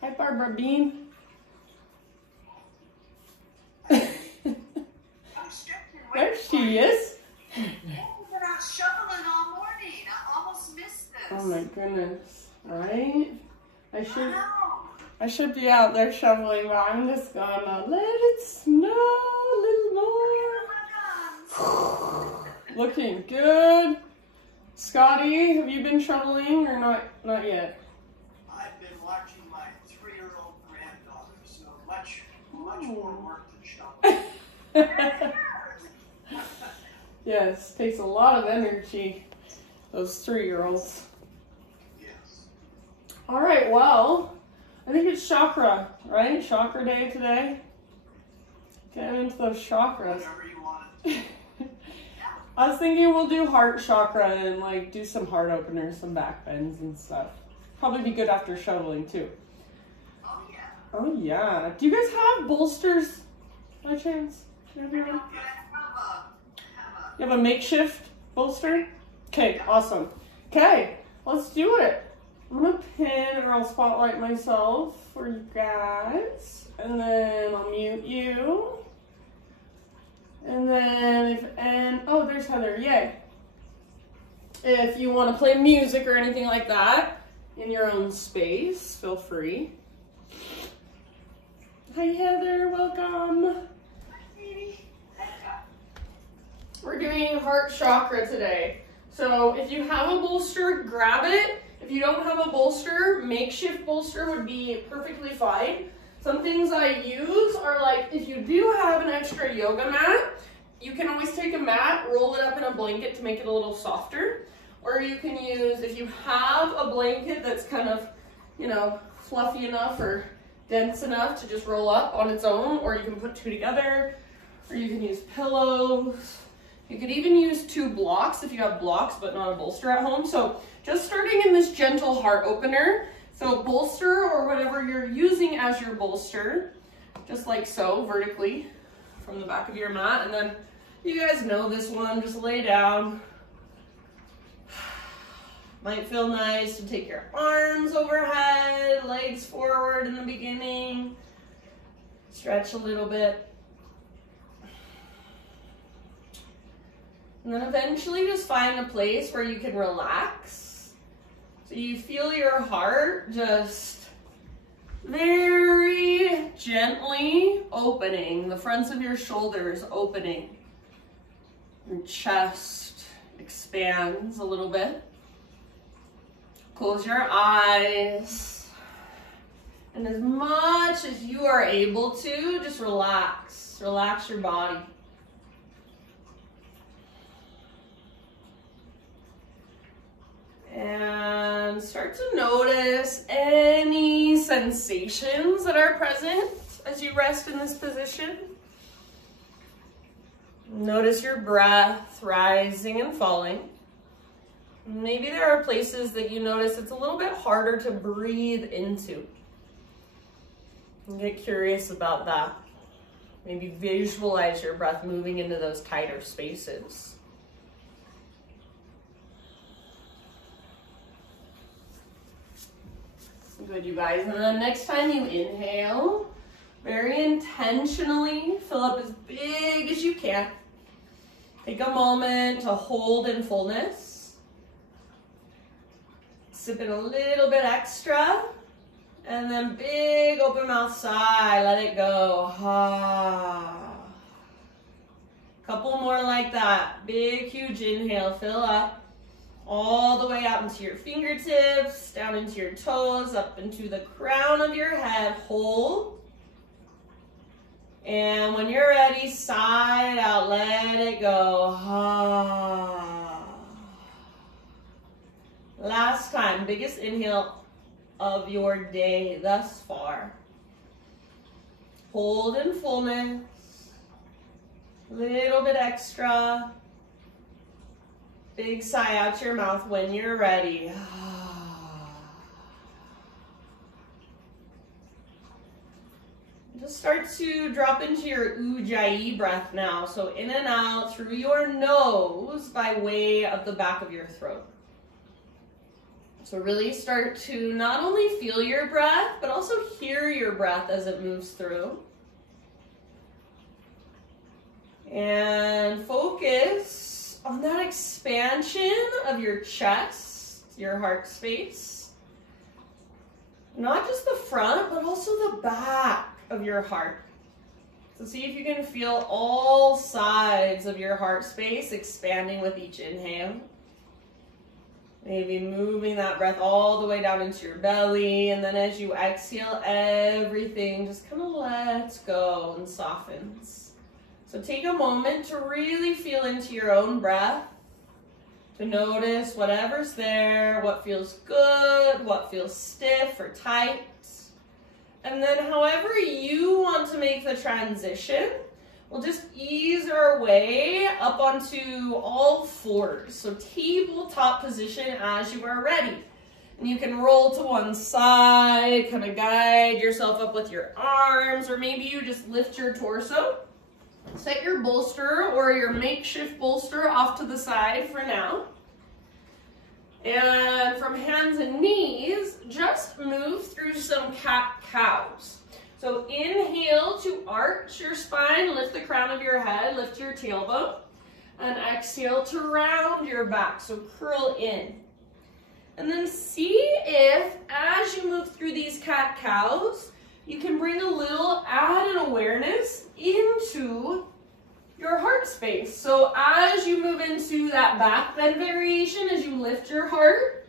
Hi, Barbara Bean. There she is. I've been out shoveling all morning. I almost missed this. Oh my goodness, right? I should be out there shoveling, but I'm just gonna let it snow a little more. Looking good. Scotty, have you been shoveling or not yet? I've been watching my 3-year-old granddaughter, so much more work than shoveling. Yes, takes a lot of energy, those 3-year-olds. Yes. All right, well, I think it's chakra, right? Chakra day today. Get into those chakras. Whatever you want. I was thinking we'll do heart chakra and like do some heart openers, some back bends and stuff. Probably be good after shoveling too. Oh, yeah. Oh yeah. Do you guys have bolsters by chance? Everyone? You have a makeshift bolster? Okay, awesome. Okay, let's do it. I'm gonna pin or I'll spotlight myself for you guys. And then I'll mute you. And then oh, there's Heather, yay. If you wanna play music or anything like that in your own space, feel free. Hi Heather, welcome. We're doing heart chakra today. So if you have a bolster, grab it. If you don't have a bolster, makeshift bolster would be perfectly fine. Some things I use are like, if you do have an extra yoga mat, you can always take a mat, roll it up in a blanket to make it a little softer. Or you can use, if you have a blanket that's kind of, you know, fluffy enough or dense enough to just roll up on its own, or you can put two together, or you can use pillows. You could even use 2 blocks if you have blocks but not a bolster at home. So just starting in this gentle heart opener. So bolster or whatever you're using as your bolster, just like so, vertically from the back of your mat. And then you guys know this one, just lay down. Might feel nice to take your arms overhead, legs forward in the beginning. Stretch a little bit. And then eventually just find a place where you can relax. So you feel your heart just very gently opening, the fronts of your shoulders opening. Your chest expands a little bit. Close your eyes. And as much as you are able to, just relax. Relax your body. And start to notice any sensations that are present as you rest in this position. Notice your breath rising and falling. Maybe there are places that you notice it's a little bit harder to breathe into. And get curious about that. Maybe visualize your breath moving into those tighter spaces. Good, you guys. And then next time you inhale, very intentionally fill up as big as you can. Take a moment to hold in fullness. Sip in a little bit extra. And then big open mouth sigh, let it go. Ah. Couple more like that. Big, huge inhale, fill up. All the way out into your fingertips, down into your toes, up into the crown of your head. Hold. And when you're ready, sigh it out, let it go. Ah. Last time, biggest inhale of your day thus far. Hold in fullness. Little bit extra. Big sigh out your mouth when you're ready. Just start to drop into your Ujjayi breath now. So in and out through your nose by way of the back of your throat. So really start to not only feel your breath, but also hear your breath as it moves through. And focus on that expansion of your chest, your heart space. Not just the front, but also the back of your heart. So see if you can feel all sides of your heart space expanding with each inhale. Maybe moving that breath all the way down into your belly, and then as you exhale, everything just kind of lets go and softens. So take a moment to really feel into your own breath, to notice whatever's there, what feels good, what feels stiff or tight. And then however you want to make the transition, we'll just ease our way up onto all fours. So tabletop position as you are ready. And you can roll to one side, kind of guide yourself up with your arms, or maybe you just lift your torso. Set your bolster or your makeshift bolster off to the side for now. And from hands and knees, just move through some cat-cows. So inhale to arch your spine, lift the crown of your head, lift your tailbone. And exhale to round your back, so curl in. And then see if, as you move through these cat-cows, you can bring a little added awareness into your heart space. So as you move into that back bend variation, as you lift your heart,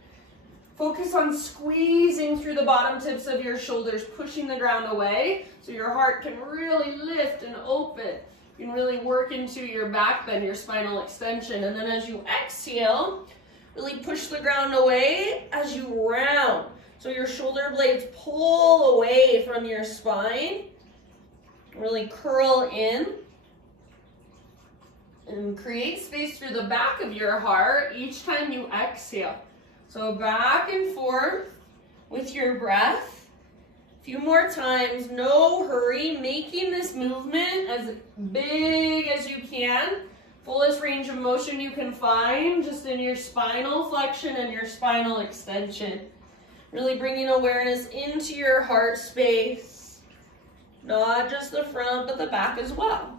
focus on squeezing through the bottom tips of your shoulders, pushing the ground away so your heart can really lift and open. You can really work into your back bend, your spinal extension. And then as you exhale, really push the ground away as you round. So your shoulder blades pull away from your spine. Really curl in. And create space through the back of your heart each time you exhale. So back and forth with your breath. A few more times, no hurry, making this movement as big as you can. Fullest range of motion you can find just in your spinal flexion and your spinal extension. Really bringing awareness into your heart space. Not just the front, but the back as well.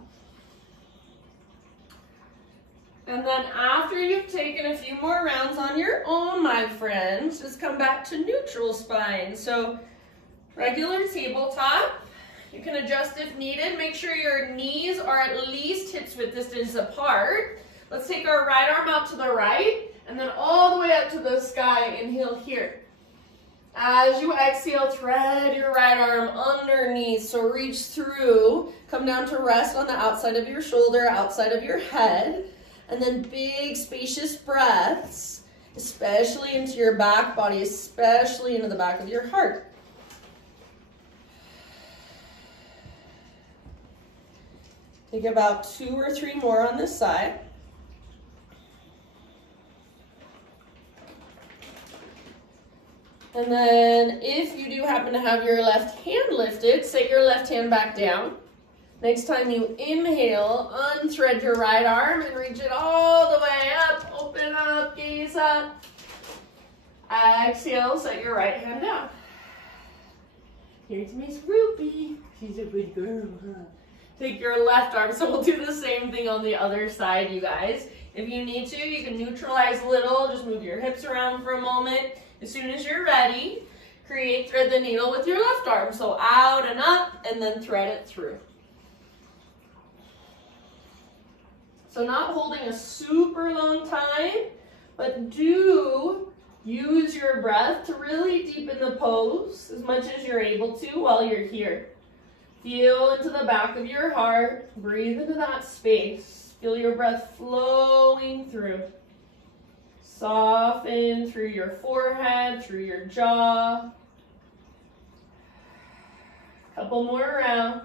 And then after you've taken a few more rounds on your own, my friends, just come back to neutral spine. So regular tabletop. You can adjust if needed. Make sure your knees are at least hips width distance apart. Let's take our right arm out to the right and then all the way up to the sky. Inhale here. As you exhale, thread your right arm underneath. So reach through. Come down to rest on the outside of your shoulder, outside of your head. And then big, spacious breaths, especially into your back body, especially into the back of your heart. Take about 2 or 3 more on this side. And then if you do happen to have your left hand lifted, set your left hand back down. Next time you inhale, unthread your right arm and reach it all the way up. Open up, gaze up. Exhale, set your right hand down. Here's Miss Ruby. She's a good girl, huh? Take your left arm. So we'll do the same thing on the other side, you guys. If you need to, you can neutralize a little. Just move your hips around for a moment. As soon as you're ready, thread the needle with your left arm. So out and up, and then thread it through. So not holding a super long time, but do use your breath to really deepen the pose as much as you're able to while you're here. Feel into the back of your heart. Breathe into that space. Feel your breath flowing through. Soften through your forehead, through your jaw. Couple more rounds.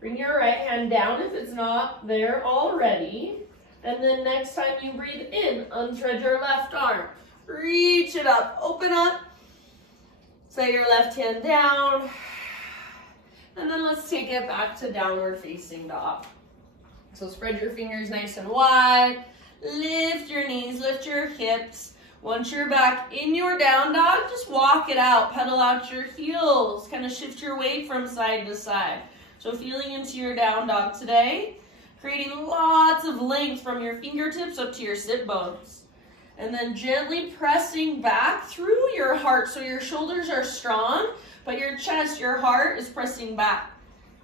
Bring your right hand down if it's not there already. And then next time you breathe in, unthread your left arm. Reach it up, open up. Set your left hand down. And then let's take it back to downward facing dog. So spread your fingers nice and wide. Lift your knees, lift your hips. Once you're back in your down dog, just walk it out. Pedal out your heels. Kind of shift your weight from side to side. So feeling into your down dog today. Creating lots of length from your fingertips up to your sit bones. And then gently pressing back through your heart. So your shoulders are strong, but your chest, your heart is pressing back.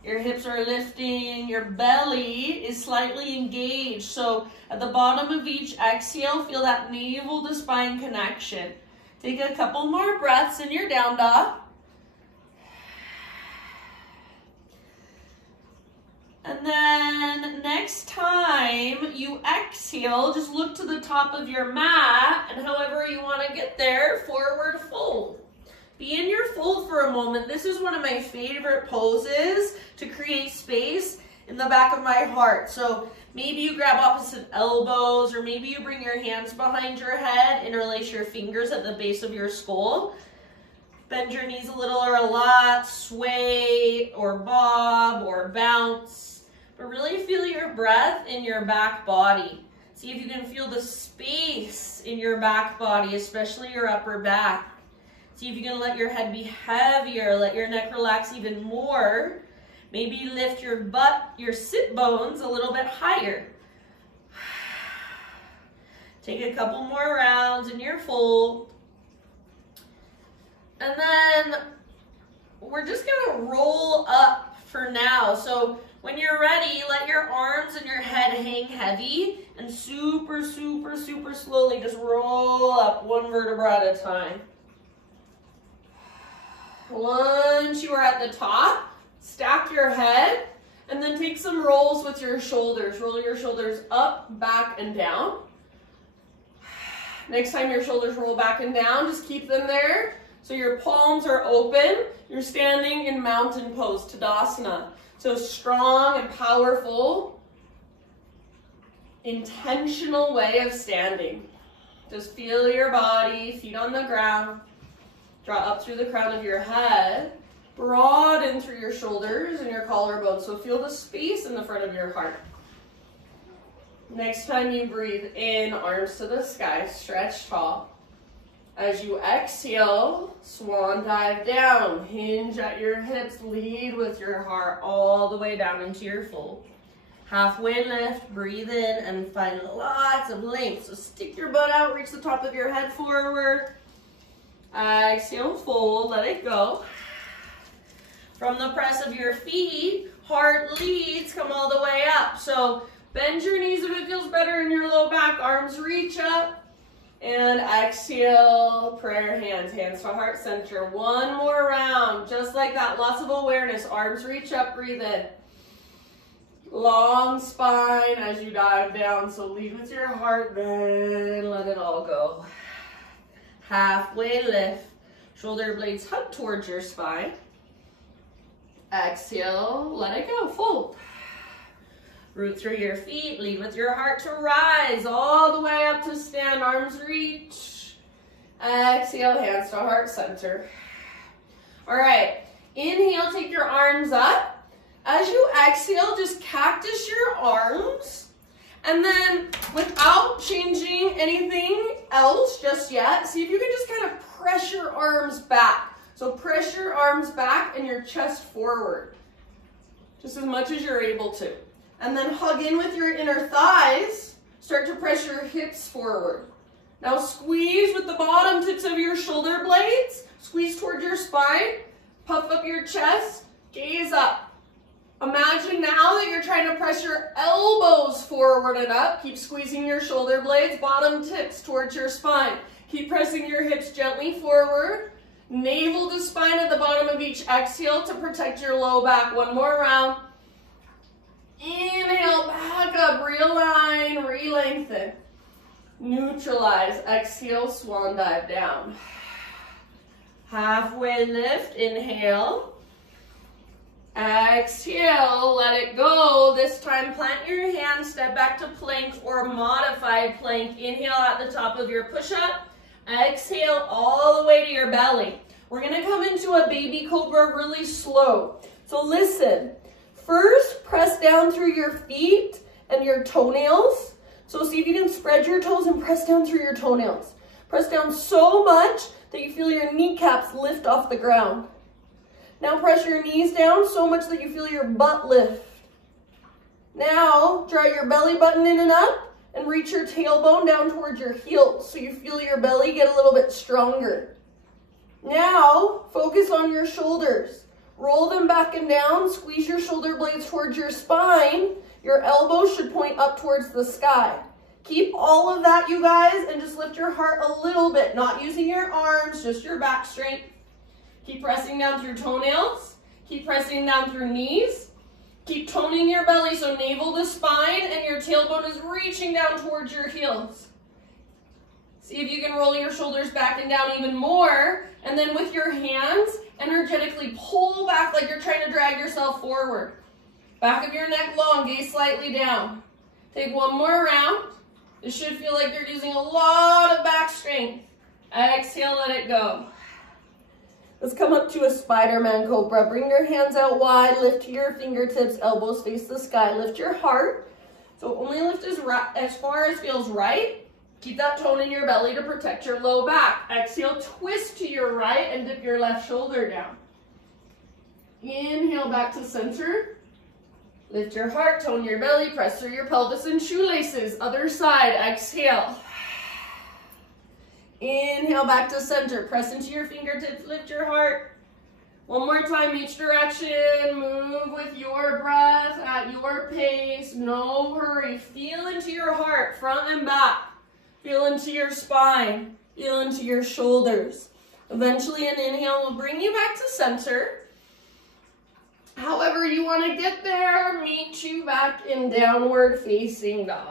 Your hips are lifting, your belly is slightly engaged. So at the bottom of each exhale, feel that navel to spine connection. Take a couple more breaths in your down dog. And then next time you exhale, just look to the top of your mat, and however you want to get there, forward fold. Be in your fold for a moment. This is one of my favorite poses to create space in the back of my heart. So maybe you grab opposite elbows, or maybe you bring your hands behind your head, interlace your fingers at the base of your skull. Bend your knees a little or a lot, sway or bob or bounce. But really feel your breath in your back body. See if you can feel the space in your back body, especially your upper back. See if you can let your head be heavier, let your neck relax even more. Maybe lift your butt, your sit bones a little bit higher. Take a couple more rounds in your fold. And then we're just gonna roll up for now. So when you're ready, let your arms and your head hang heavy and super, super, super slowly just roll up one vertebra at a time. Once you are at the top, stack your head and then take some rolls with your shoulders. Roll your shoulders up, back, and down. Next time your shoulders roll back and down, just keep them there. So your palms are open. You're standing in mountain pose, Tadasana. So strong and powerful, intentional way of standing. Just feel your body, feet on the ground. Draw up through the crown of your head. Broaden through your shoulders and your collarbone. So feel the space in the front of your heart. Next time you breathe in, arms to the sky, stretch tall. As you exhale, swan dive down. Hinge at your hips, lead with your heart all the way down into your fold. Halfway lift, breathe in, and find lots of length. So stick your butt out, reach the top of your head forward. Exhale, fold, let it go. From the press of your feet, heart leads, come all the way up. So bend your knees if it feels better in your low back, arms reach up. And exhale, prayer hands, hands to heart center. One more round, just like that, lots of awareness. Arms reach up, breathe in. Long spine as you dive down, so lead with your heart, then let it all go. Halfway lift, shoulder blades hug towards your spine. Exhale, let it go, fold. Root through your feet, lead with your heart to rise, all the way up to stand, arms reach. Exhale, hands to heart center. All right, inhale, take your arms up. As you exhale, just cactus your arms. And then without changing anything else just yet, see if you can just kind of press your arms back. So press your arms back and your chest forward, just as much as you're able to. And then hug in with your inner thighs. Start to press your hips forward. Now squeeze with the bottom tips of your shoulder blades. Squeeze towards your spine. Puff up your chest. Gaze up. Imagine now that you're trying to press your elbows forward and up. Keep squeezing your shoulder blades. Bottom tips towards your spine. Keep pressing your hips gently forward. Navel to spine at the bottom of each exhale to protect your low back. One more round. Inhale, back up, realign, re-lengthen. Neutralize, exhale, swan dive down. Halfway lift, inhale. Exhale, let it go. This time plant your hands, step back to plank or modified plank. Inhale at the top of your push-up. Exhale all the way to your belly. We're gonna come into a baby cobra really slow. So listen. First, press down through your feet and your toenails. So see if you can spread your toes and press down through your toenails. Press down so much that you feel your kneecaps lift off the ground. Now press your knees down so much that you feel your butt lift. Now draw your belly button in and up and reach your tailbone down towards your heels so you feel your belly get a little bit stronger. Now focus on your shoulders. Roll them back and down, squeeze your shoulder blades towards your spine. Your elbows should point up towards the sky. Keep all of that, you guys, and just lift your heart a little bit, not using your arms, just your back strength. Keep pressing down through toenails. Keep pressing down through knees. Keep toning your belly so navel to spine and your tailbone is reaching down towards your heels. See if you can roll your shoulders back and down even more, and then with your hands, energetically pull back like you're trying to drag yourself forward. Back of your neck long, gaze slightly down. Take one more round. It should feel like you're using a lot of back strength. Exhale, let it go. Let's come up to a Spider-Man Cobra. Bring your hands out wide, lift to your fingertips, elbows face the sky. Lift your heart. So only lift as far as feels right. Keep that tone in your belly to protect your low back. Exhale, twist to your right and dip your left shoulder down. Inhale back to center. Lift your heart, tone your belly, press through your pelvis and shoelaces. Other side, exhale. Inhale back to center. Press into your fingertips, lift your heart. One more time, each direction. Move with your breath at your pace. No hurry. Feel into your heart, front and back. Feel into your spine. Feel into your shoulders. Eventually, an inhale will bring you back to center. However you want to get there, meet you back in downward facing dog.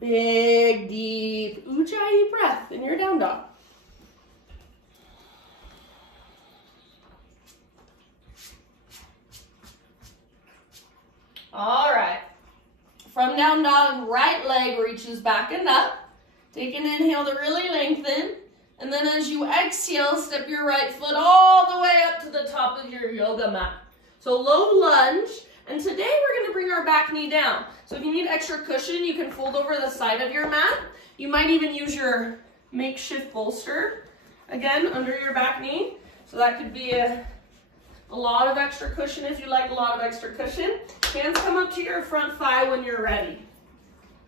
Big, deep, ujjayi breath in your down dog. All right. From down dog, right leg reaches back and up. Take an inhale to really lengthen. And then as you exhale, step your right foot all the way up to the top of your yoga mat. So low lunge. And today we're going to bring our back knee down. So if you need extra cushion, you can fold over the side of your mat. You might even use your makeshift bolster, again, under your back knee. So that could be a lot of extra cushion if you like a lot of extra cushion. Hands come up to your front thigh when you're ready.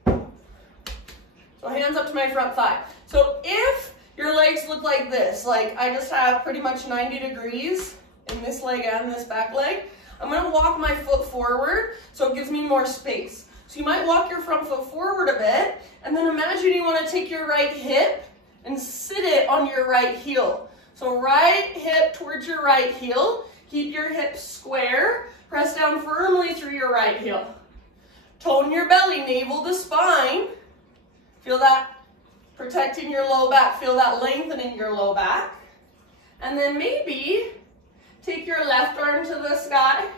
So hands up to my front thigh. So if your legs look like this, like I just have pretty much 90 degrees in this leg and this back leg, I'm going to walk my foot forward so it gives me more space. So you might walk your front foot forward a bit, and then imagine you want to take your right hip and sit it on your right heel. So right hip towards your right heel. Keep your hips square. Press down firmly through your right heel. Tone your belly, navel to spine. Feel that protecting your low back. Feel that lengthening your low back. And then maybe take your left arm to the sky.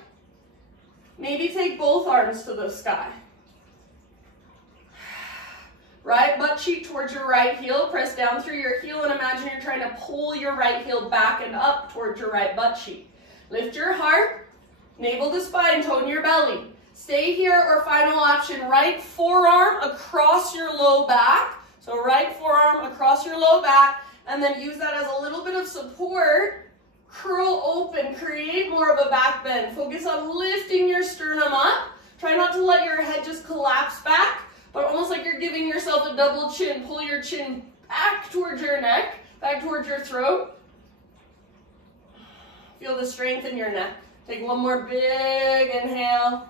Maybe take both arms to the sky. Right butt cheek towards your right heel. Press down through your heel and imagine you're trying to pull your right heel back and up towards your right butt cheek. Lift your heart, navel to spine, tone your belly. Stay here or final option, right forearm across your low back. So right forearm across your low back, and then use that as a little bit of support. Curl open, create more of a back bend. Focus on lifting your sternum up. Try not to let your head just collapse back, but almost like you're giving yourself a double chin. Pull your chin back towards your neck, back towards your throat. Feel the strength in your neck. Take one more big inhale.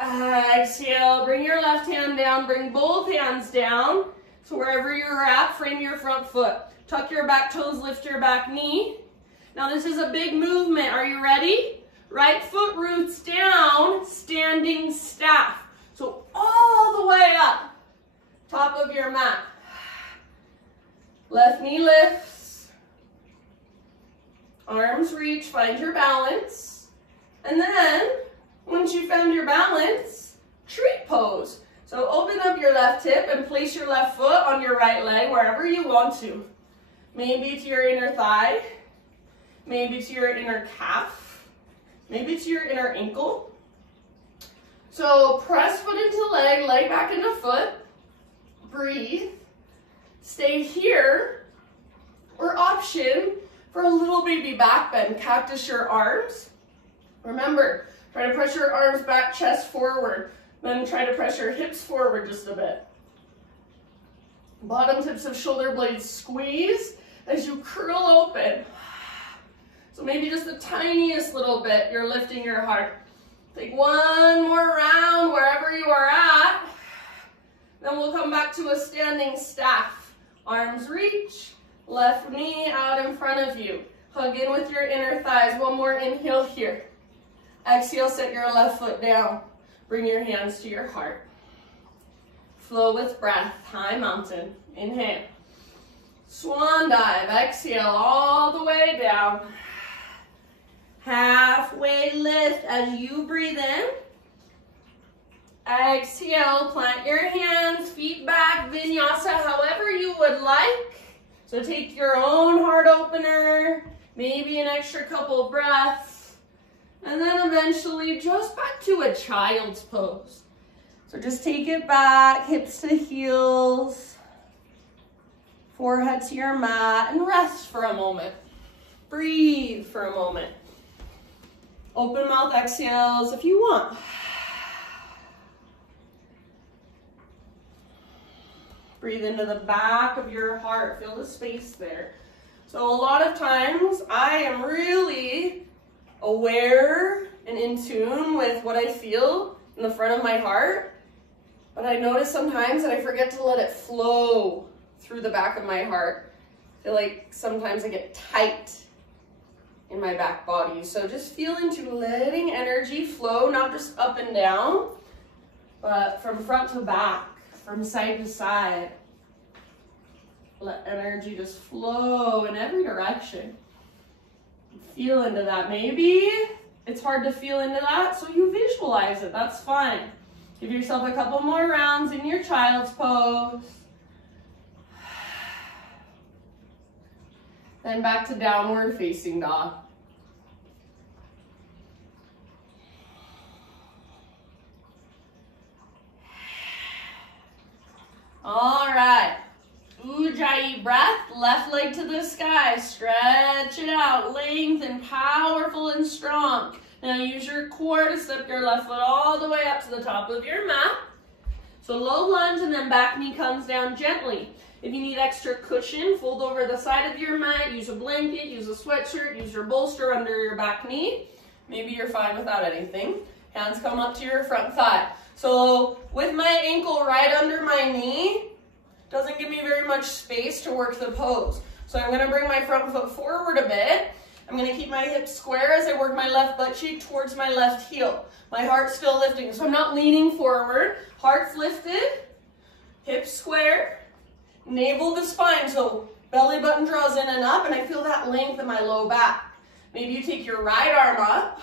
Exhale, bring your left hand down, bring both hands down. So wherever you're at, frame your front foot. Tuck your back toes, lift your back knee. Now this is a big movement. Are you ready? Right foot roots down, standing staff. So all the way up, top of your mat. Left knee lifts. Arms reach, find your balance. And then, once you found your balance, tree pose. So open up your left hip and place your left foot on your right leg wherever you want to. maybe to your inner thigh, maybe to your inner calf, maybe to your inner ankle. So press foot into leg, leg back into foot, breathe, stay here, or option for a little baby back bend, cactus your arms. Remember, try to press your arms back, chest forward, then try to press your hips forward just a bit. Bottom tips of shoulder blades squeeze as you curl open. So maybe just the tiniest little bit, you're lifting your heart. Take one more round wherever you are at. Then we'll come back to a standing staff. Arms reach, left knee out in front of you. Hug in with your inner thighs. One more inhale here. Exhale, set your left foot down. Bring your hands to your heart. Flow with breath, high mountain. Inhale. Swan dive, exhale all the way down. Halfway lift as you breathe in. Exhale, plant your hands, feet back, vinyasa, however you would like. So take your own heart opener, maybe an extra couple breaths, and then eventually just back to a child's pose. So just take it back, hips to heels, forehead to your mat, and rest for a moment. Breathe for a moment. Open mouth exhales if you want. Breathe into the back of your heart. Feel the space there. So a lot of times I am really aware and in tune with what I feel in the front of my heart. But I notice sometimes that I forget to let it flow through the back of my heart. I feel like sometimes I get tight in my back body. So just feel into letting energy flow, not just up and down, but from front to back, from side to side. Let energy just flow in every direction. Feel into that. Maybe it's hard to feel into that, so you visualize it. That's fine. Give yourself a couple more rounds in your child's pose. Then back to downward facing dog. All right. Ujjayi breath, left leg to the sky. Stretch it out, lengthen, powerful and strong. Now use your core to step your left foot all the way up to the top of your mat. So low lunge and then back knee comes down gently. If you need extra cushion, fold over the side of your mat, use a blanket, use a sweatshirt, use your bolster under your back knee. Maybe you're fine without anything. Hands come up to your front thigh. So with my ankle right under my knee, doesn't give me very much space to work the pose. So I'm gonna bring my front foot forward a bit. I'm gonna keep my hips square as I work my left butt cheek towards my left heel. My heart's still lifting, so I'm not leaning forward. Heart's lifted, hips square, navel to spine, so belly button draws in and up, and I feel that length in my low back. Maybe you take your right arm up.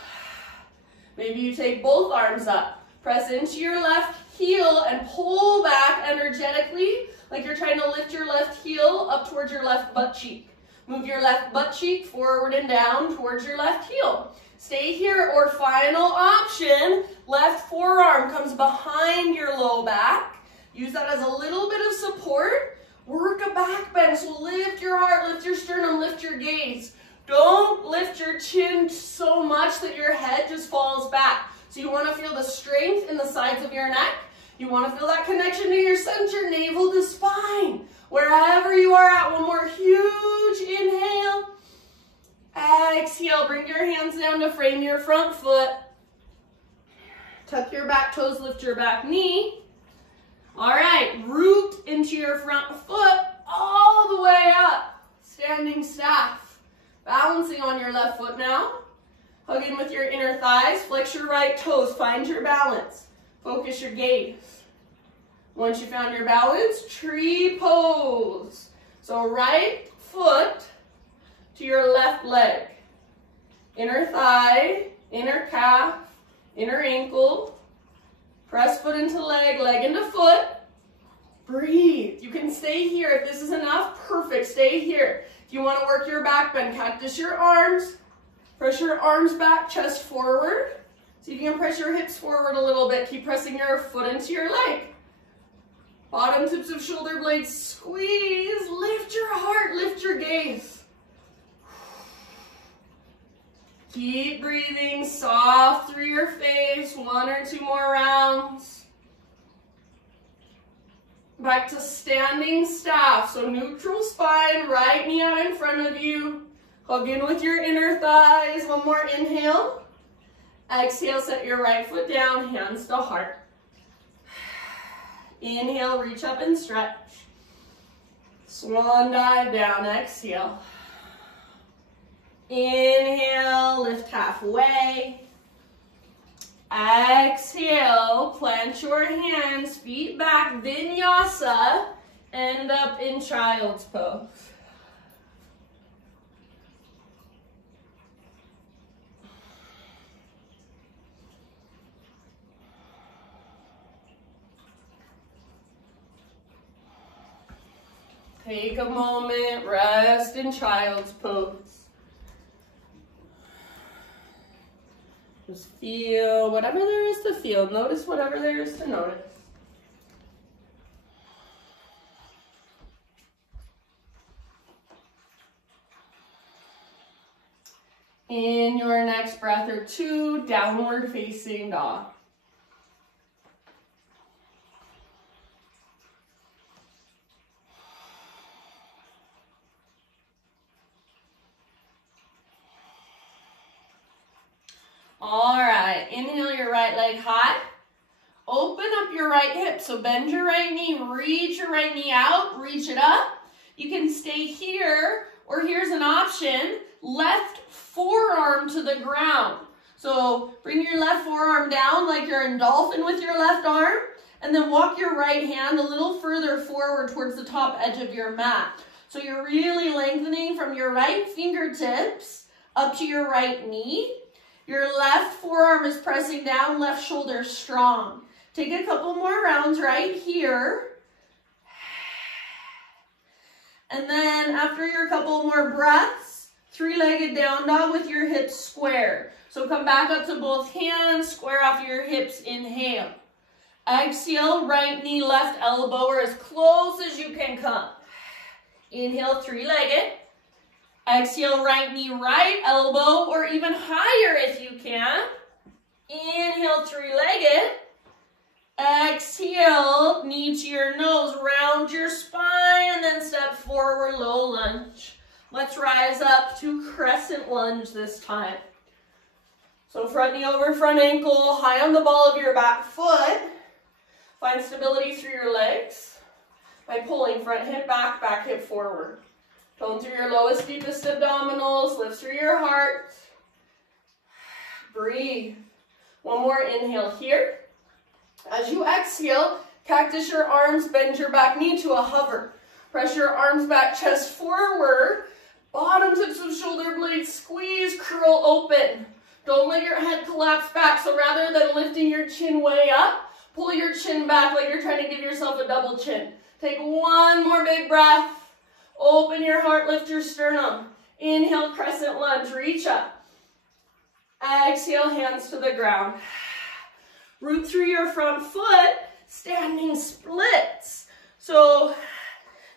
Maybe you take both arms up. Press into your left heel and pull back energetically, like you're trying to lift your left heel up towards your left butt cheek. Move your left butt cheek forward and down towards your left heel. Stay here, or final option, left forearm comes behind your low back. Use that as a little bit of support. Work a back bend, so lift your heart, lift your sternum, lift your gaze. Don't lift your chin so much that your head just falls back. So you want to feel the strength in the sides of your neck. You want to feel that connection to your center, navel to spine. Wherever you are at, one more huge inhale. Exhale, bring your hands down to frame your front foot. Tuck your back toes, lift your back knee. All right, root into your front foot all the way up. Standing staff. Balancing on your left foot now. Hug in with your inner thighs, flex your right toes, find your balance. Focus your gaze. Once you found your balance, tree pose. So right foot to your left leg. Inner thigh, inner calf, inner ankle. Press foot into leg, leg into foot. Breathe. You can stay here. If this is enough, perfect. Stay here. If you want to work your back bend, cactus your arms. Press your arms back, chest forward. See if you can press your hips forward a little bit. Keep pressing your foot into your leg. Bottom tips of shoulder blades squeeze. Lift your heart, lift your gaze. Keep breathing soft through your face. 1 or 2 more rounds. Back to standing staff. So neutral spine, right knee out in front of you. Hug in with your inner thighs. 1 more inhale. Exhale, set your right foot down, hands to heart. Inhale, reach up and stretch. Swan dive down, exhale. Inhale, lift halfway. Exhale, plant your hands, feet back, vinyasa, end up in child's pose. Take a moment, rest in child's pose. Just feel whatever there is to feel. Notice whatever there is to notice. In your next breath or 2, downward facing dog. All right, inhale your right leg high. Open up your right hip, so bend your right knee, reach your right knee out, reach it up. You can stay here, or here's an option, left forearm to the ground. So bring your left forearm down like you're in dolphin with your left arm, and then walk your right hand a little further forward towards the top edge of your mat. So you're really lengthening from your right fingertips up to your right knee. Your left forearm is pressing down, left shoulder strong. Take a couple more rounds right here. And then after your couple more breaths, 3-legged down dog with your hips squared. So come back up to both hands, square off your hips, inhale. Exhale, right knee, left elbow, or as close as you can come. Inhale, 3-legged. Exhale, right knee, right elbow, or even higher if you can. Inhale, 3-legged. Exhale, knee to your nose, round your spine, and then step forward, low lunge. Let's rise up to crescent lunge this time. So front knee over front ankle, high on the ball of your back foot. Find stability through your legs by pulling front hip back, back hip forward. Tone through your lowest, deepest abdominals. Lift through your heart. Breathe. 1 more inhale here. As you exhale, cactus your arms, bend your back knee to a hover. Press your arms back, chest forward. Bottom tips of shoulder blades squeeze, curl open. Don't let your head collapse back. So rather than lifting your chin way up, pull your chin back like you're trying to give yourself a double chin. Take 1 more big breath. Open your heart, lift your sternum. Inhale, crescent lunge, reach up. Exhale, hands to the ground. Root through your front foot, standing splits. So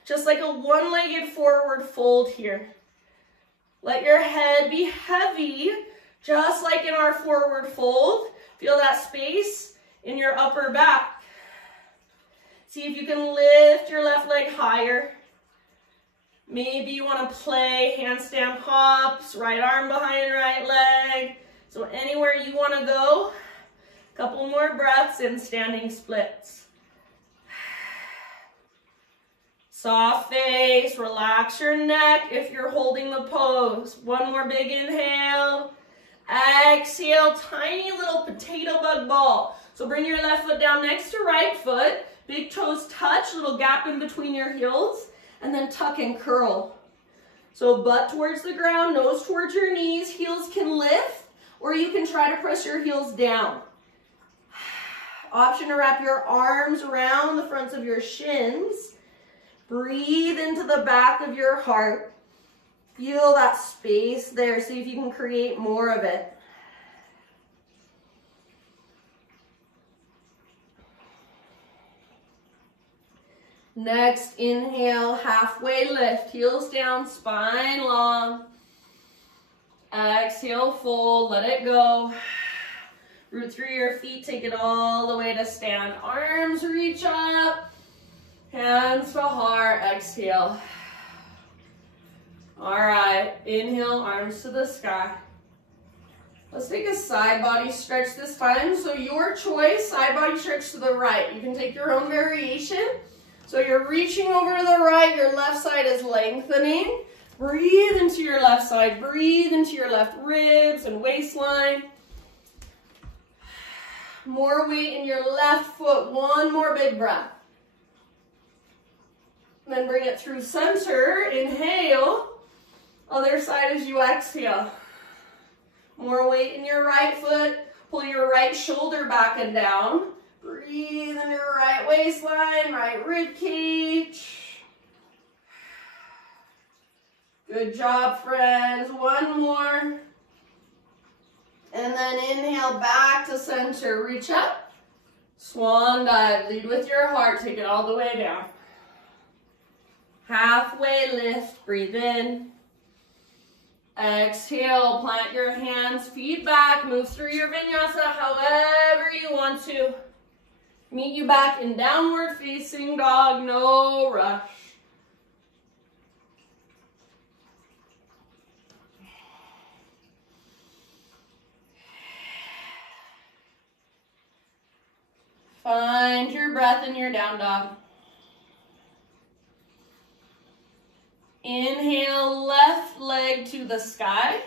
just like a 1-legged forward fold here. Let your head be heavy, just like in our forward fold. Feel that space in your upper back. See if you can lift your left leg higher. Maybe you want to play handstand hops, right arm behind right leg. So anywhere you want to go. Couple more breaths in standing splits. Soft face, relax your neck if you're holding the pose. 1 more big inhale. Exhale, tiny little potato bug ball. So bring your left foot down next to right foot. Big toes touch, little gap in between your heels. And then tuck and curl. So butt towards the ground, nose towards your knees. Heels can lift, or you can try to press your heels down. Option to wrap your arms around the fronts of your shins. Breathe into the back of your heart. Feel that space there. See if you can create more of it. Next, inhale, halfway lift, heels down, spine long. Exhale, fold, let it go. Root through your feet, take it all the way to stand. Arms reach up, hands to heart, exhale. All right, inhale, arms to the sky. Let's take a side body stretch this time. So your choice, side body stretch to the right. You can take your own variation. So you're reaching over to the right, your left side is lengthening. Breathe into your left side, breathe into your left ribs and waistline. More weight in your left foot, one more big breath. Then bring it through center, inhale. Other side as you exhale. More weight in your right foot, pull your right shoulder back and down. Breathe in your right waistline, right rib cage. Good job, friends. One more. And then inhale back to center. Reach up. Swan dive. Lead with your heart. Take it all the way down. Halfway lift. Breathe in. Exhale. Plant your hands, feet back. Move through your vinyasa however you want to. Meet you back in downward facing dog. No rush. Find your breath in your down dog. Inhale, left leg to the sky.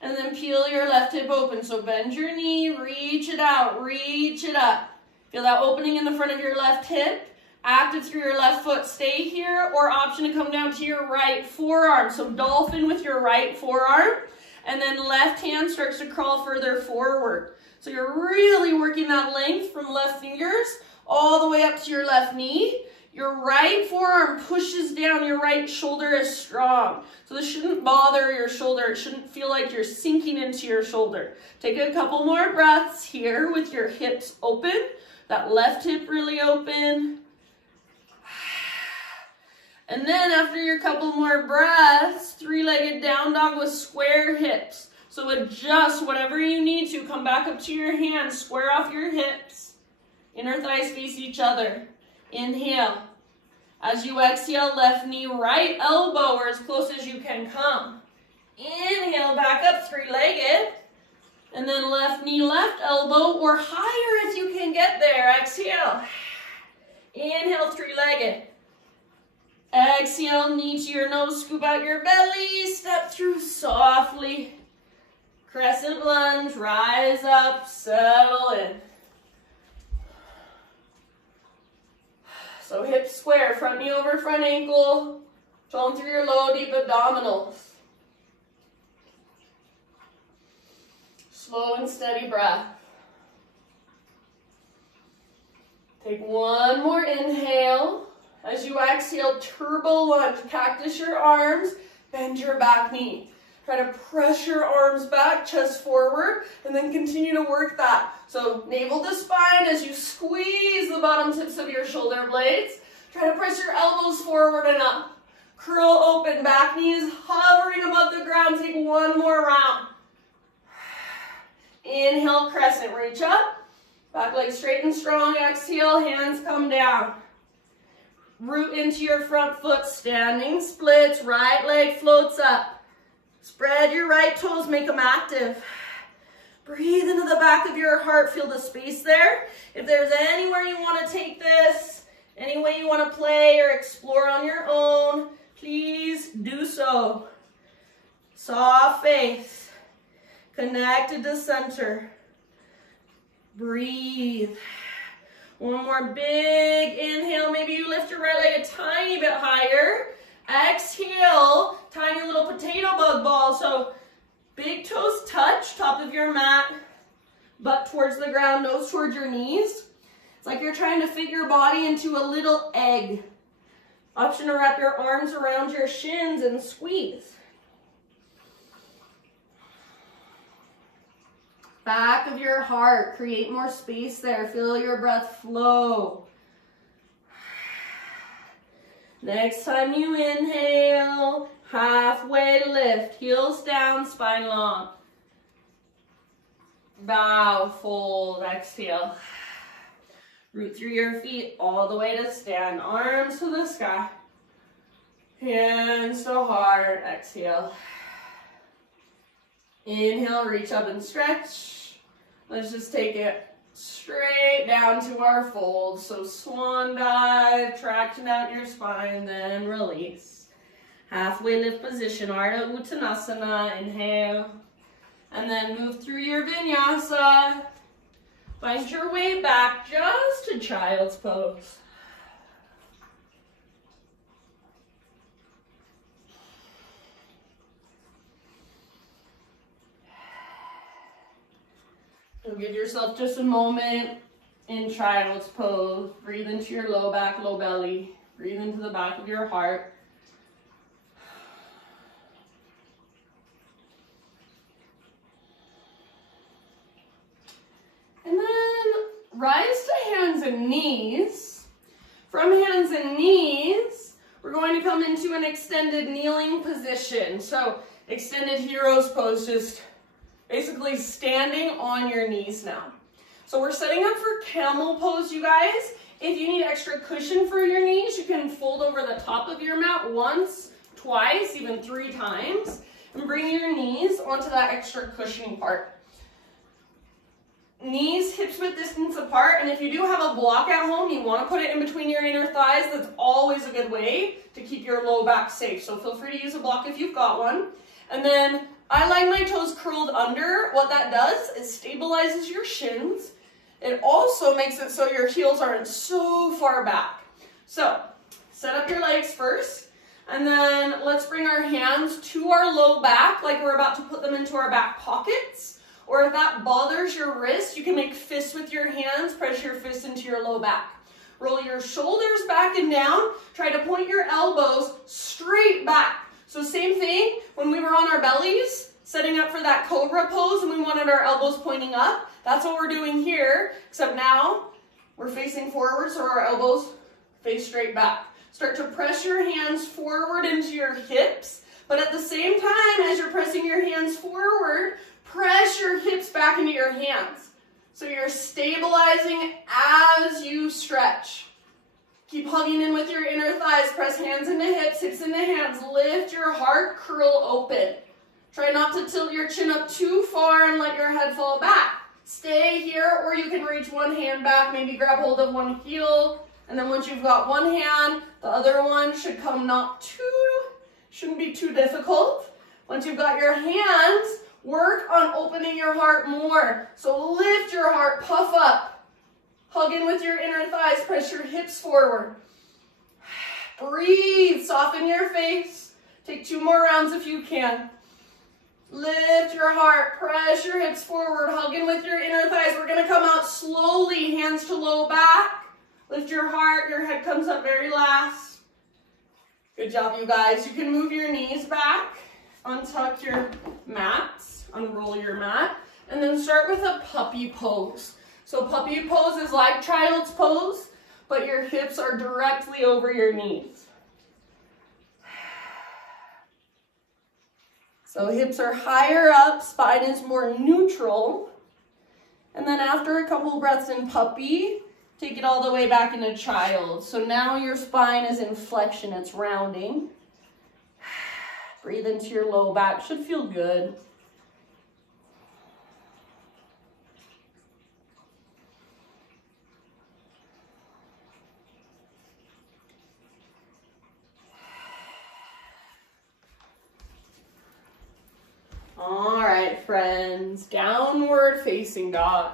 And then peel your left hip open. So bend your knee, reach it out, reach it up. Feel that opening in the front of your left hip. Active through your left foot. Stay here, or option to come down to your right forearm. So dolphin with your right forearm. And then left hand starts to crawl further forward. So you're really working that length from left fingers all the way up to your left knee. Your right forearm pushes down, your right shoulder is strong. So this shouldn't bother your shoulder. It shouldn't feel like you're sinking into your shoulder. Take a couple more breaths here with your hips open. That left hip really open. And then after your couple more breaths, three-legged down dog with square hips. So adjust whatever you need to. Come back up to your hands. Square off your hips. Inner thighs face each other. Inhale. As you exhale, left knee, right elbow, or as close as you can come. Inhale, back up, three-legged. And then left knee, left elbow, or higher if you can get there. Exhale. Inhale, three-legged. Exhale, knee to your nose, scoop out your belly, step through softly. Crescent lunge, rise up, settle in. So hips square, front knee over front ankle, tone through your low, deep abdominals. Slow and steady breath. Take one more inhale. As you exhale, turbo lunge, cactus your arms, bend your back knee. Try to press your arms back, chest forward, and then continue to work that. So navel to spine as you squeeze the bottom tips of your shoulder blades. Try to press your elbows forward and up. Curl open, back knees hovering above the ground. Take one more round. Inhale, crescent, reach up. Back leg straight and strong. Exhale, hands come down. Root into your front foot, standing splits. Right leg floats up. Spread your right toes, make them active. Breathe into the back of your heart, feel the space there. If there's anywhere you want to take this, any way you want to play or explore on your own, please do so. Soft face, connected to center. Breathe. One more big inhale. Maybe you lift your right leg a tiny bit higher. Exhale, tiny little potato bug ball. So big toes touch, top of your mat, butt towards the ground, nose towards your knees. It's like you're trying to fit your body into a little egg. Option to wrap your arms around your shins and squeeze. Back of your heart, create more space there. Feel your breath flow. Next time you inhale, halfway lift, heels down, spine long. Bow, fold, exhale. Root through your feet all the way to stand. Arms to the sky. Hands to heart, exhale. Inhale, reach up and stretch. Let's just take it straight down to our fold. So swan dive, traction out your spine, then release. Halfway lift position, Ardha Uttanasana, inhale. And then move through your vinyasa. Find your way back just to child's pose. So give yourself just a moment in child's pose. Breathe into your low back, low belly. Breathe into the back of your heart. And then rise to hands and knees. From hands and knees, we're going to come into an extended kneeling position. So extended hero's pose, just basically standing on your knees now. So we're setting up for camel pose, you guys. If you need extra cushion for your knees, you can fold over the top of your mat once, twice, even 3 times, and bring your knees onto that extra cushioning part. Knees, hips width distance apart, and if you do have a block at home, you want to put it in between your inner thighs. That's always a good way to keep your low back safe. So feel free to use a block if you've got one. And then I like my toes curled under. What that does is stabilizes your shins. It also makes it so your heels aren't so far back. So set up your legs first, and then let's bring our hands to our low back like we're about to put them into our back pockets. Or if that bothers your wrist, you can make fists with your hands, press your fists into your low back. Roll your shoulders back and down. Try to point your elbows straight back. So same thing when we were on our bellies, setting up for that cobra pose and we wanted our elbows pointing up. That's what we're doing here, except now we're facing forward so our elbows face straight back. Start to press your hands forward into your hips, but at the same time as you're pressing your hands forward, press your hips back into your hands. So you're stabilizing as you stretch. Keep hugging in with your inner thighs. Press hands into hips, hips into hands. Lift your heart, curl open. Try not to tilt your chin up too far and let your head fall back. Stay here, or you can reach one hand back, maybe grab hold of one heel, and then once you've got one hand, the other one should come shouldn't be too difficult. Once you've got your hands, work on opening your heart more. So lift your heart, puff up. Hug in with your inner thighs, press your hips forward. Breathe, soften your face. Take 2 more rounds if you can. Lift your heart, press your hips forward, hug in with your inner thighs. We're gonna come out slowly, hands to low back. Lift your heart, your head comes up very last. Good job, you guys. You can move your knees back, untuck your mats, unroll your mat, and then start with a puppy pose. So puppy pose is like child's pose, but your hips are directly over your knees. So hips are higher up, spine is more neutral. And then after a couple breaths in puppy, take it all the way back into child. So now your spine is in flexion, it's rounding. Breathe into your low back, should feel good. All right, friends, downward facing dog.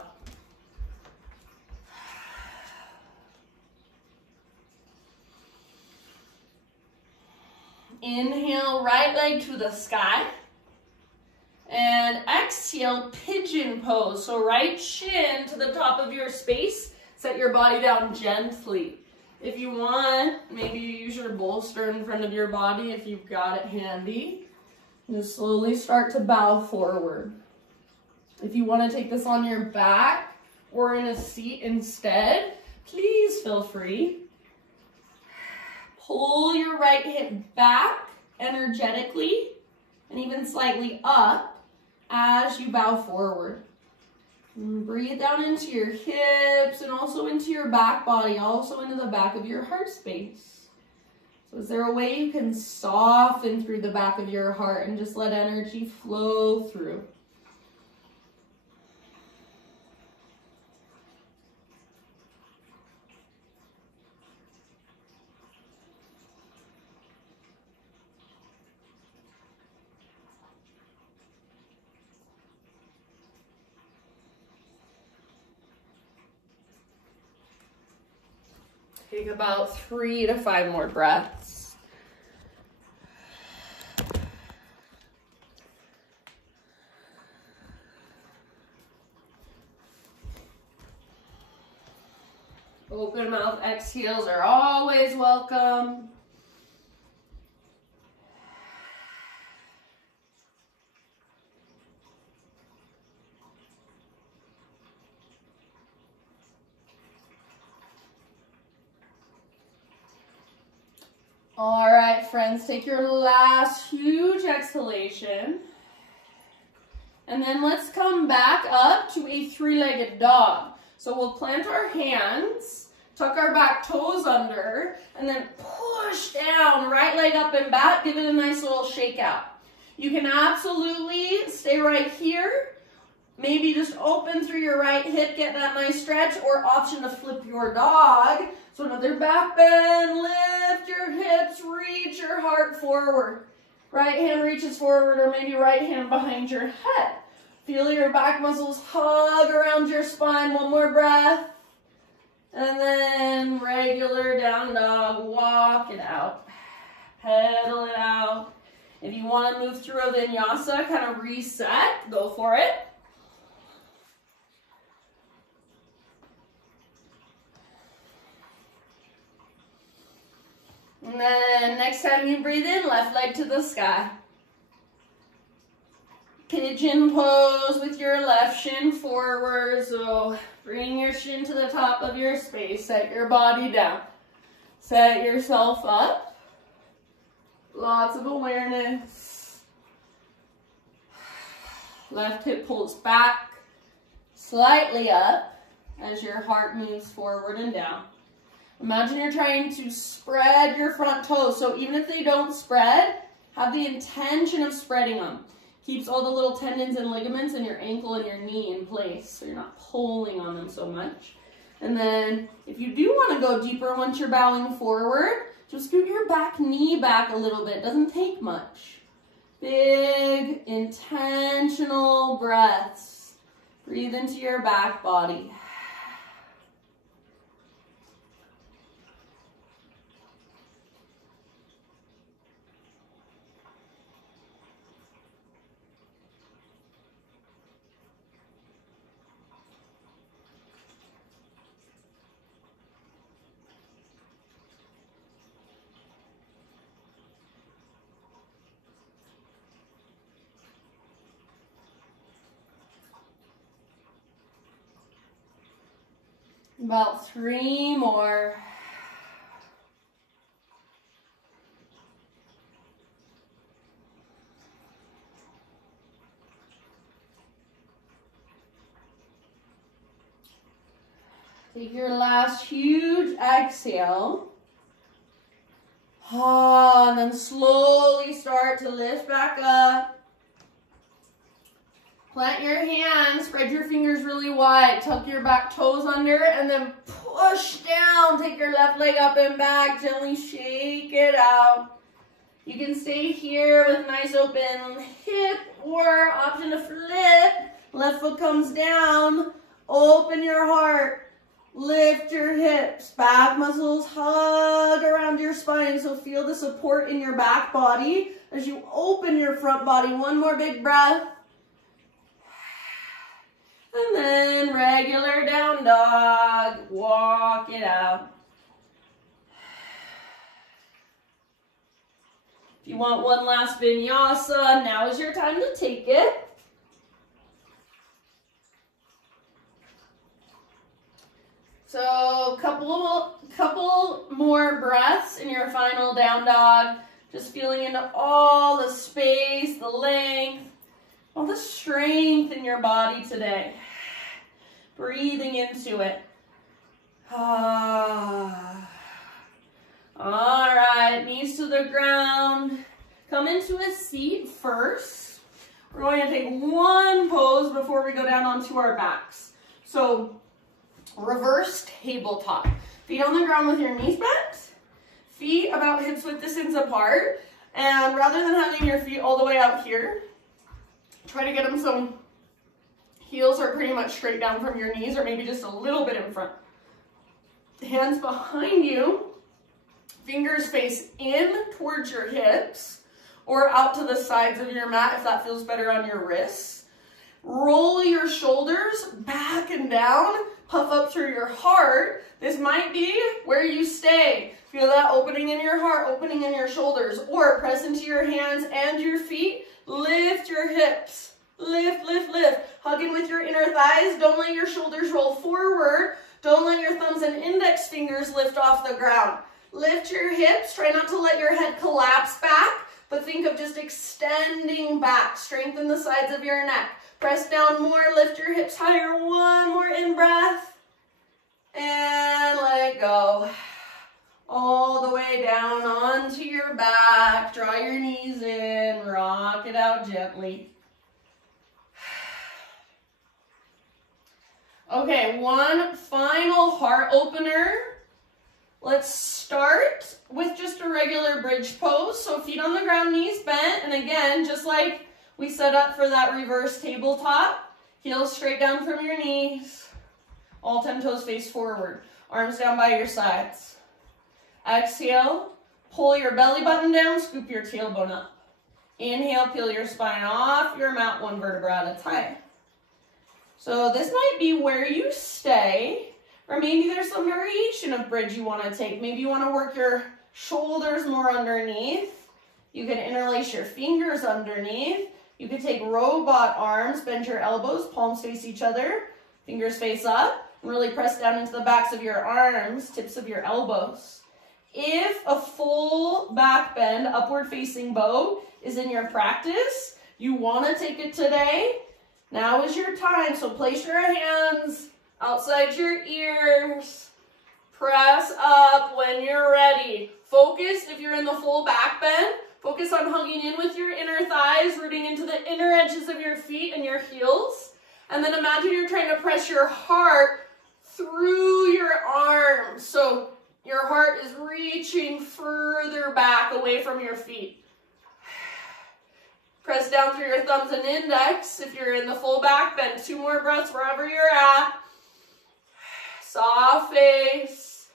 Inhale, right leg to the sky. And exhale, pigeon pose. So right shin to the top of your space. Set your body down gently. If you want, maybe use your bolster in front of your body if you've got it handy. Just slowly start to bow forward. If you want to take this on your back or in a seat instead, please feel free. Pull your right hip back energetically and even slightly up as you bow forward. And breathe down into your hips and also into your back body, also into the back of your heart space. So is there a way you can soften through the back of your heart and just let energy flow through? Take about 3 to 5 more breaths. Open mouth exhales are always welcome. All right, friends, take your last huge exhalation. And then let's come back up to a 3-legged dog. So we'll plant our hands, tuck our back toes under, and then push down, right leg up and back, give it a nice little shake out. You can absolutely stay right here. Maybe just open through your right hip, get that nice stretch, or option to flip your dog. So another back bend, lift your hips, reach your heart forward. Right hand reaches forward, or maybe right hand behind your head. Feel your back muscles hug around your spine. One more breath. And then regular down dog, walk it out. Pedal it out. If you want to move through a vinyasa, kind of reset, go for it. And then next time you breathe in, left leg to the sky. Pigeon pose with your left shin forward. So bring your shin to the top of your space. Set your body down. Set yourself up. Lots of awareness. Left hip pulls back, slightly up as your heart moves forward and down. Imagine you're trying to spread your front toes. So even if they don't spread, have the intention of spreading them. Keeps all the little tendons and ligaments in your ankle and your knee in place, so you're not pulling on them so much. And then if you do want to go deeper once you're bowing forward, just scoot your back knee back a little bit. Doesn't take much. Big, intentional breaths. Breathe into your back body. About 3 more. Take your last huge exhale. And then slowly start to lift back up. Plant your hands, spread your fingers really wide, tuck your back toes under, and then push down. Take your left leg up and back, gently shake it out. You can stay here with nice open hip, or option to flip. Left foot comes down, open your heart, lift your hips, back muscles hug around your spine, so feel the support in your back body as you open your front body. One more big breath. And then regular down dog, walk it out. If you want one last vinyasa, now is your time to take it. So couple more breaths in your final down dog. Just feeling into all the space, the length, all the strength in your body today. Breathing into it. Ah. All right, knees to the ground. Come into a seat first. We're going to take one pose before we go down onto our backs. So, reverse tabletop. Feet on the ground with your knees bent. Feet about hips width distance apart. And rather than having your feet all the way out here, try to get them so heels are pretty much straight down from your knees, or maybe just a little bit in front. Hands behind you. Fingers face in towards your hips or out to the sides of your mat if that feels better on your wrists. Roll your shoulders back and down. Puff up through your heart. This might be where you stay. Feel that opening in your heart, opening in your shoulders, or press into your hands and your feet. Lift your hips. Lift, lift, lift. Hug in with your inner thighs. Don't let your shoulders roll forward. Don't let your thumbs and index fingers lift off the ground. Lift your hips. Try not to let your head collapse back, but think of just extending back. Strengthen the sides of your neck. Press down more. Lift your hips higher. One more in-breath. And let go. All the way down onto your back. Draw your knees in. Rock it out gently. Okay, one final heart opener. Let's start with just a regular bridge pose. So feet on the ground, knees bent. And again, just like we set up for that reverse tabletop, heels straight down from your knees. All 10 toes face forward. Arms down by your sides. Exhale, pull your belly button down, scoop your tailbone up. Inhale, peel your spine off your mat, one vertebra at a time. So this might be where you stay, or maybe there's some variation of bridge you want to take. Maybe you want to work your shoulders more underneath. You can interlace your fingers underneath. You could take robot arms, bend your elbows, palms face each other, fingers face up, and really press down into the backs of your arms, tips of your elbows. If a full back bend, upward facing bow is in your practice, you want to take it today, now is your time. So place your hands outside your ears. Press up when you're ready. Focus, if you're in the full back bend, focus on hugging in with your inner thighs, rooting into the inner edges of your feet and your heels. And then imagine you're trying to press your heart through your arms. So your heart is reaching further back away from your feet. Press down through your thumbs and index if you're in the full back bend. 2 more breaths wherever you're at. Soft face.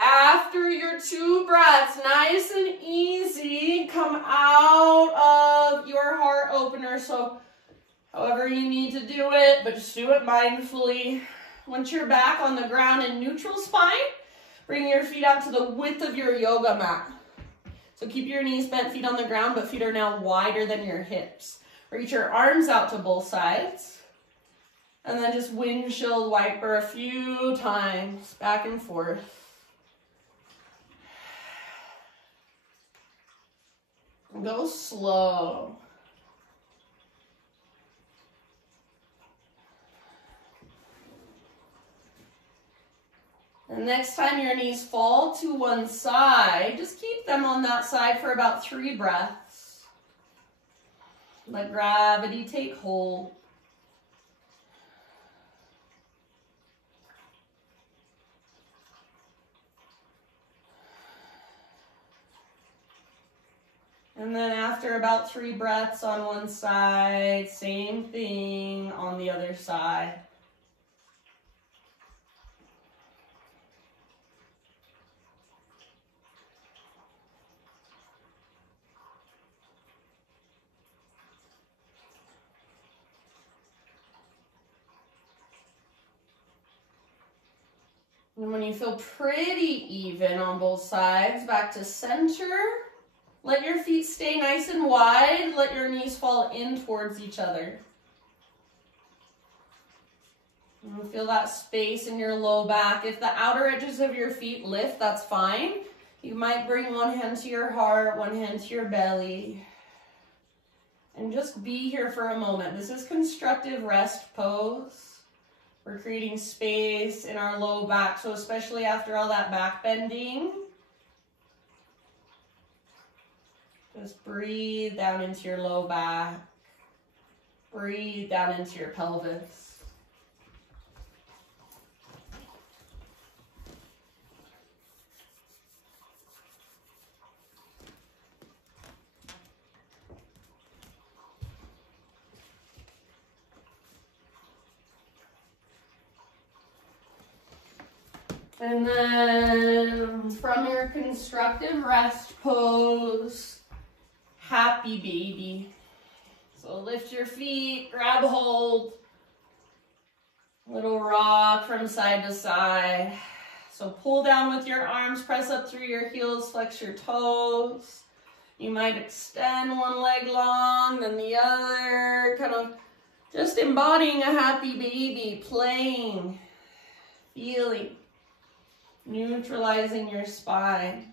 After your 2 breaths, nice and easy, come out of your heart opener. So however you need to do it, but just do it mindfully. Once you're back on the ground in neutral spine, bring your feet out to the width of your yoga mat. So keep your knees bent, feet on the ground, but feet are now wider than your hips. Reach your arms out to both sides. And then just windshield wiper a few times, back and forth. Go slow. And next time your knees fall to one side, just keep them on that side for about 3 breaths. Let gravity take hold. And then after about 3 breaths on one side, same thing on the other side. And when you feel pretty even on both sides, back to center. Let your feet stay nice and wide. Let your knees fall in towards each other. And feel that space in your low back. If the outer edges of your feet lift, that's fine. You might bring one hand to your heart, one hand to your belly. And just be here for a moment. This is constructive rest pose. We're creating space in our low back. So especially after all that back bending, just breathe down into your low back. Breathe down into your pelvis. And then from your constructive rest pose, happy baby. So lift your feet, grab hold, little rock from side to side. So pull down with your arms, press up through your heels, flex your toes. You might extend one leg long, then the other, kind of just embodying a happy baby, playing, feeling. Neutralizing your spine.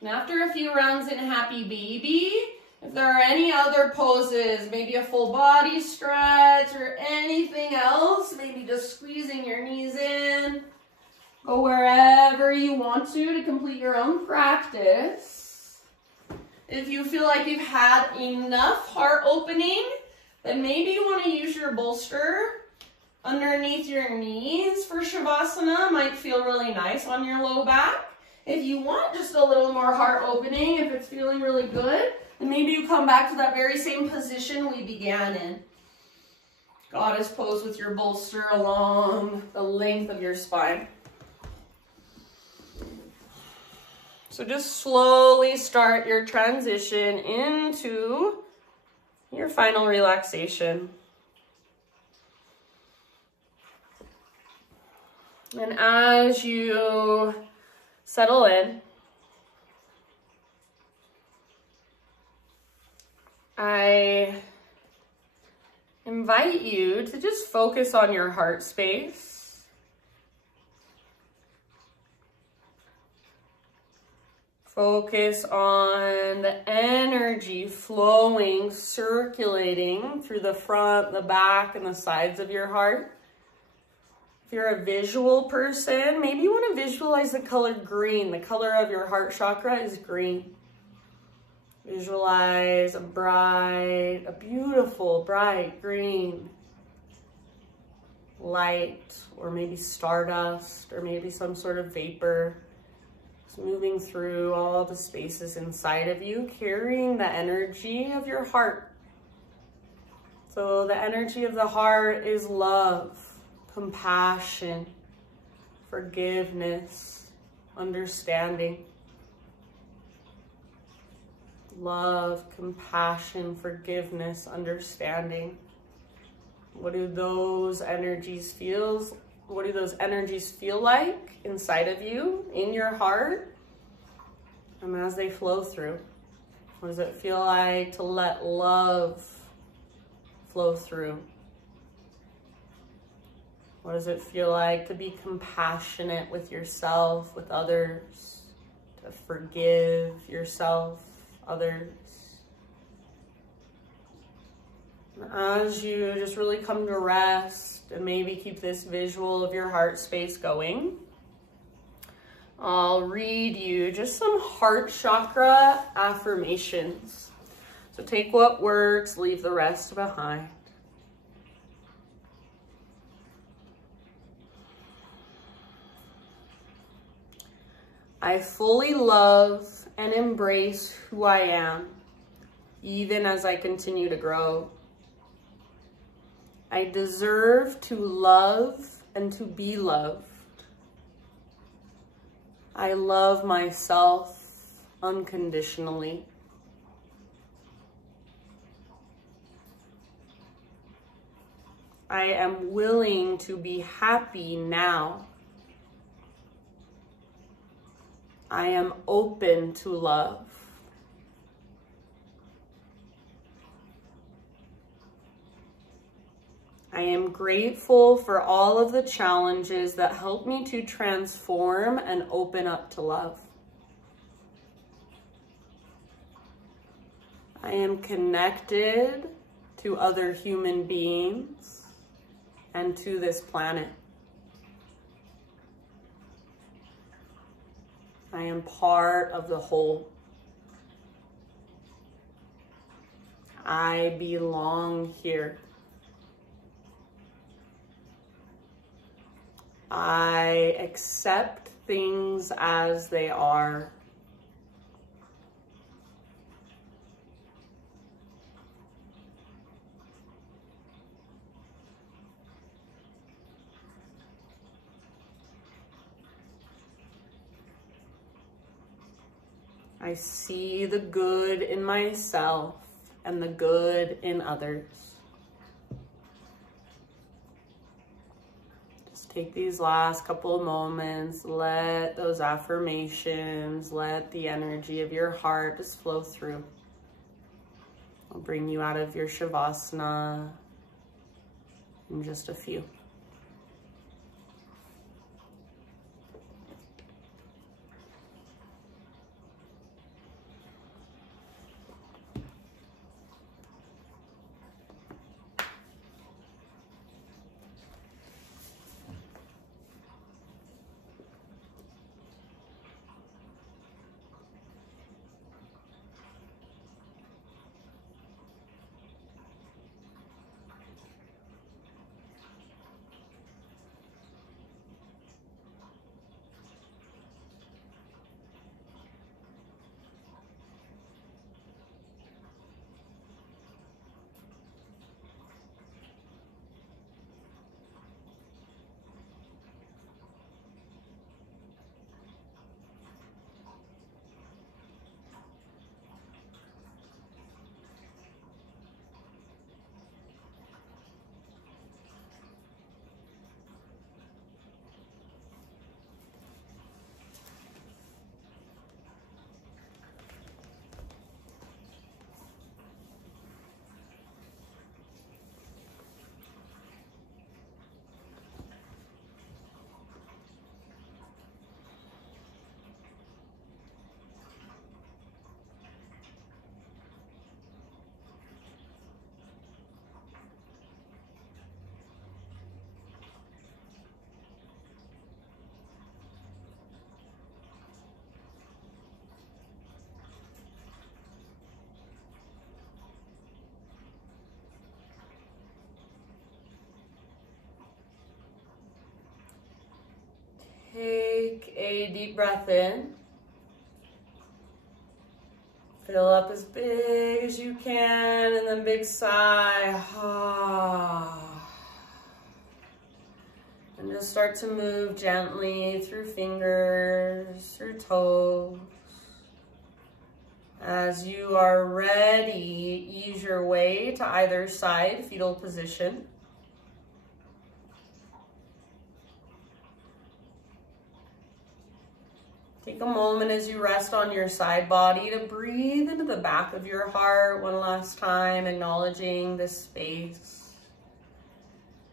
And after a few rounds in happy baby, if there are any other poses, maybe a full body stretch or anything else, maybe just squeezing your knees in, go wherever you want to complete your own practice. If you feel like you've had enough heart opening, then maybe you want to use your bolster underneath your knees for Shavasana. Might feel really nice on your low back. If you want just a little more heart opening, if it's feeling really good, then maybe you come back to that very same position we began in. Goddess pose with your bolster along the length of your spine. So just slowly start your transition into your final relaxation. And as you settle in, I invite you to just focus on your heart space. Focus on the energy flowing, circulating through the front, the back, and the sides of your heart. If you're a visual person, maybe you want to visualize the color green. The color of your heart chakra is green. Visualize a beautiful, bright green light, or maybe stardust, or maybe some sort of vapor. Moving through all the spaces inside of you, carrying the energy of your heart. So the energy of the heart is love, compassion, forgiveness, understanding. Love, compassion, forgiveness, understanding. What do those energies feel? What do those energies feel like inside of you, in your heart, and as they flow through? What does it feel like to let love flow through? What does it feel like to be compassionate with yourself, with others, to forgive yourself, others? As you just really come to rest and maybe keep this visual of your heart space going, I'll read you just some heart chakra affirmations. So take what works, leave the rest behind. I fully love and embrace who I am, even as I continue to grow. I deserve to love and to be loved. I love myself unconditionally. I am willing to be happy now. I am open to love. I am grateful for all of the challenges that help me to transform and open up to love. I am connected to other human beings and to this planet. I am part of the whole. I belong here. I accept things as they are. I see the good in myself and the good in others. Just take these last couple of moments, let those affirmations, let the energy of your heart just flow through. I'll bring you out of your Shavasana in just a few. Take a deep breath in. Fill up as big as you can, and then big sigh. And just start to move gently through fingers, through toes. As you are ready, ease your way to either side, fetal position. Take a moment as you rest on your side body to breathe into the back of your heart one last time, acknowledging this space.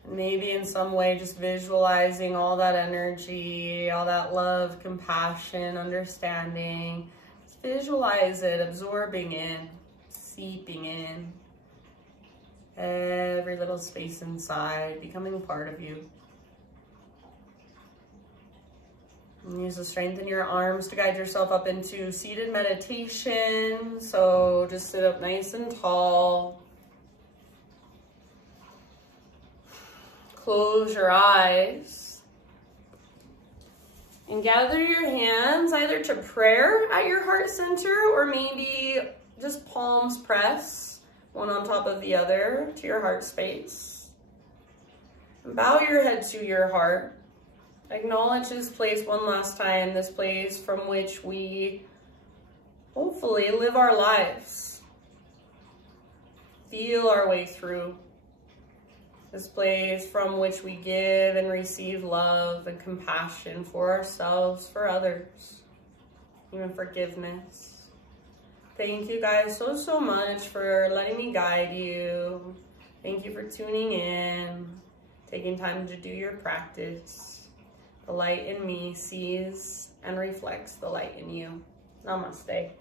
Maybe in some way just visualizing all that energy, all that love, compassion, understanding. Just visualize it absorbing in, seeping in. Every little space inside, becoming part of you. And use the strength in your arms to guide yourself up into seated meditation. So just sit up nice and tall. Close your eyes. And gather your hands either to prayer at your heart center or maybe just palms press, one on top of the other, to your heart space. And bow your head to your heart. Acknowledge this place one last time, this place from which we hopefully live our lives. Feel our way through. This place from which we give and receive love and compassion for ourselves, for others. even forgiveness. Thank you guys so much for letting me guide you. Thank you for tuning in, taking time to do your practice. The light in me sees and reflects the light in you. Namaste.